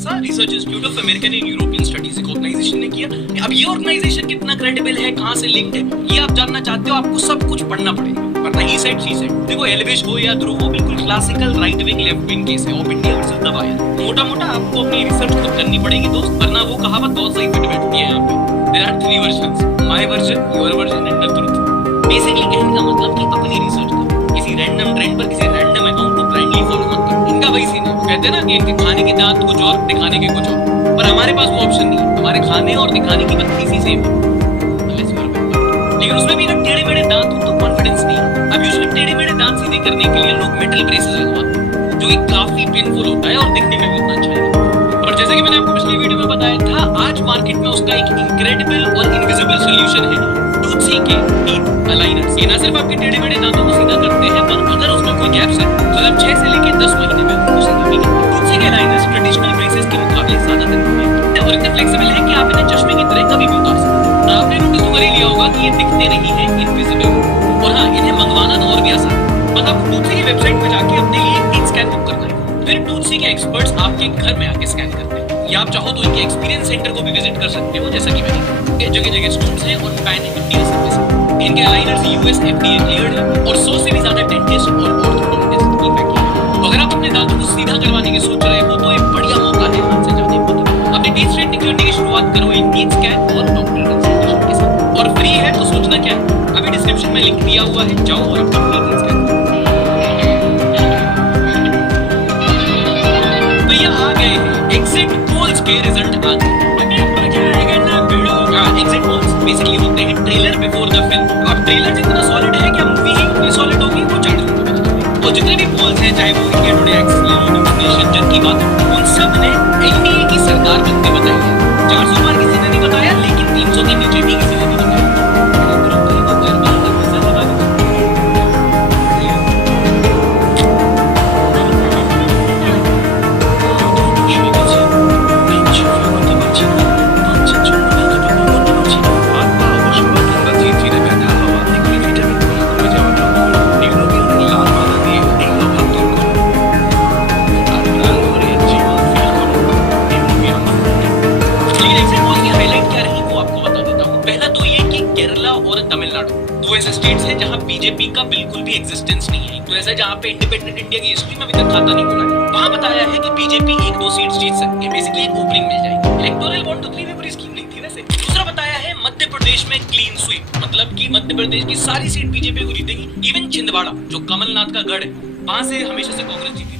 सा research institute of American and European studies एक organisation ने किया। अब ये ऑर्गेनाइजेशन कितना क्रेडिबल है, कहां से लिंक्ड है, ये आप जानना चाहते हो, आपको सब कुछ पढ़ना पड़ेगा, वरना ही साइड सी साइड। देखो एल्वेश हो या ध्रुव हो, बिल्कुल classical right wing left wing case है, of India versus the Wire. मोटा मोटा आपको अपनी रिसर्च खुद करनी पड़ेगी दोस्त, वरना वो कहावत बहुत सही फिट बैठती है यहाँ पे। There are 3 versions, my version, your version and the truth. Basically कहने का मतलब कि अपनी रिसर्च करो, किसी रैंडम ट्रेंड पर किसी रैंडम अकाउंट को ब्लाइंडली फॉलो मत करो। इनका वही सीन है, कहते हैं ना कि खाने के दांत कुछ और दिखाने के कुछ और, पर हमारे पास वो ऑप्शन नहीं है। हमारे खाने और दिखाने की बत्तीसी सेम है, लेकिन उसमें भी अगर टेढ़े मेढ़े दांत हो तो कॉन्फिडेंस नहीं है। अब यूजुअली टेढ़े मेढ़े दांत सीधे करने के लिए लोग मेटल ब्रेसेस लगवाते हैं, जो कि काफी पेनफुल होता है और दिखने में भी उतना अच्छा है। और जैसे कि मैंने आपको पिछली वीडियो में बताया था, आज मार्केट में उसका एक इनक्रेडिबल और इनविजिबल सॉल्यूशन है, टूथसी के टीथ अलाइनर्स। ये ना सिर्फ आपके टेढ़े मेढ़े दांतों को सीधा करते हैं, पर अगर उसमें कोई गैप्स है तो जब 6 से लेकर 10 महीने में उनको सीधा भी करते हैं। टूथसी के अलाइनर्स ट्रेडिशनल ब्रेसेस के मुकाबले ज्यादा दिन हैं और इतने फ्लेक्सिबल हैं कि आप इन्हें चश्मे की तरह कभी भी उतार सकते हैं। आपने नोटिस तो कर ही लिया होगा कि ये दिखते नहीं है, इनविजिबल। और हाँ, इन्हें मंगवाना तो और भी आसान है, बस आपको टूथसी की वेबसाइट पे जाके अपने लिए एक टीथ स्कैन बुक करना है, फिर टूथसी के एक्सपर्ट्स आपके घर में आके स्कैन करते हैं। या आप चाहो तो इनके एक्सपीरियंस सेंटर को भी विजिट कर सकते हो, जैसा कि मैंने जगह जगह स्टोर्स हैं और पैन इंडिया सर्विस है। इनके अलाइनर्स यूएस FDA क्लियर्ड है और 100 से भी ज्यादा डेंटिस्ट और ऑर्थोडोंटिस्ट की पैकिंग है। अगर आप अपने दांतों को सीधा करवाने की सोच रहे हो तो एक बढ़िया मौका है हाथ से जाने का। अपनी टीथ स्ट्रेटनिंग जर्नी की शुरुआत करो एक टीथ स्कैन और डॉक्टर कंसल्टेशन के साथ, और फ्री है तो सोचना क्या है। अभी डिस्क्रिप्शन में लिंक दिया हुआ है, जाओ और अपना फ्री टीथ स्कैन। भैया आ गए हैं एग्जिट पोल्स के रिजल्ट आ गए। एग्जिट पोल्स बेसिकली होते हैं ट्रेलर बिफोर द फिल्म। अब ट्रेलर जितना सॉलिड है कि मूवी ही उतनी सॉलिड होगी, वो 4 दिन में। और जितने भी पोल्स हैं, चाहे वो इंडिया टुडे, एक्सिस, जन की बात, उन सब ने एनडीए की सरकार बनते बताई है। 400 बार किसी ने नहीं बताया, लेकिन 300 के नीचे भी किसी ने नहीं बताया। दो ऐसे स्टेट्स हैं जहां बीजेपी का बिल्कुल भी एग्जिस्टेंस नहीं है, तो ऐसा जहां पे इंडिपेंडेंट इंडिया की हिस्ट्री में अभी तक खाता नहीं खुला है। वहां बताया है कि बीजेपी 1-2 सीट्स जीत सकती है, बेसिकली एक ओपनिंग मिल जाएगी। इलेक्टोरल बॉन्ड तो में पूरी स्कीम नहीं थी वैसे। दूसरा बताया है मध्य प्रदेश में क्लीन स्वीप, मतलब कि मध्य प्रदेश की सारी सीट बीजेपी को जीतेगी। इवन छिंदवाड़ा जो कमलनाथ का गढ़ है, वहां से हमेशा से कांग्रेस जीती।